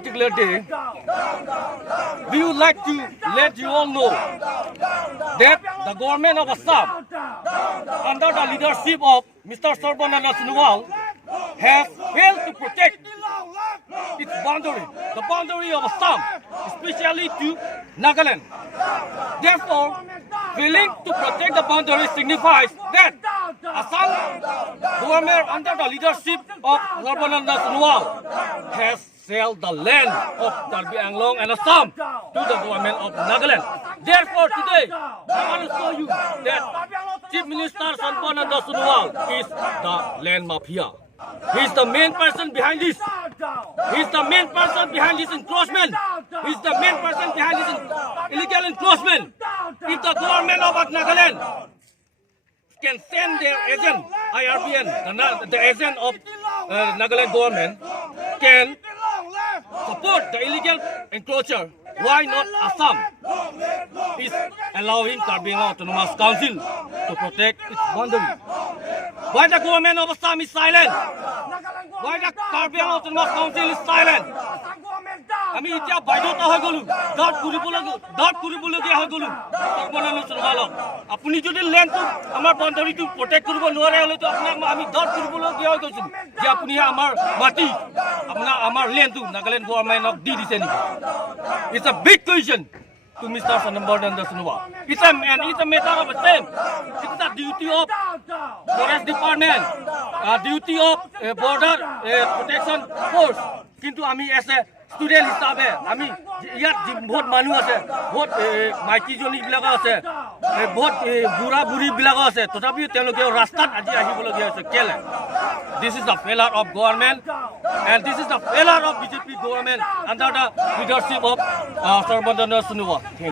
particular day, we would like to let you all know that the government of Assam, under the leadership of Mr. Sarbananda Sonowal, has failed to protect its boundary, the boundary of Assam, especially to Nagaland. Therefore, failing to protect the boundary signifies that Assam government under the leadership of Sarbananda Sonowal has sold the land of Karbi Anglong and Assam to the government of Nagaland. Therefore, today, I want to show you that Chief Minister Sarbananda Sonowal is the land mafia. He is the main person behind this. He is the main person behind this encroachment. He is the main person behind this illegal encroachment. If the government of Nagaland can send their agent, IRPN, the agent of Nagaland government, can support the illegal encroacher, why not Assam is allowing Karbi Anglong Autonomous Council to protect its boundary? Why the government of Assam is silent? Why the Karbi Anglong Autonomous Council is silent? আমি এতিয়া বাধ্যতা হৈ গলো ডাট কৰিবলগীয়া হৈ গলো সৰ্বনানন্দ সোণোৱালক আপুনি যদি লেণ্ডটো আমাৰ বাউণ্ডাৰীটো প্ৰটেক্ট কৰিব নোৱাৰে হলেতো আপোনাক আমি ডাট কৰিবলগীয়া হৈ গৈছো যে আপুনি আমাৰ মাটি আমাৰ লেণ্ডটো নাগালেণ্ড গভৰ্ণমেণ্টক দি দিছে নেকি It's a big question to Mr. Sarbananda Sonowal. It's a matter of time. It's a duty of Forest Department, duty of Border Protection Force. কিন্তু আমি as a student হিচাপে আমি ইয়াত বহুত মানুহ আছে বহুত মাইকীজনীবিলাক আছে বহুত বুঢ়া বুঢ়ীবিলাক আছে তথাপিও তেওঁলোকে ৰাস্তাত আজি আহিবলগীয়া হৈছে কেলে This is the failure of government and this is the failure of BJP government under the leadership of Sarbananda Sonowal.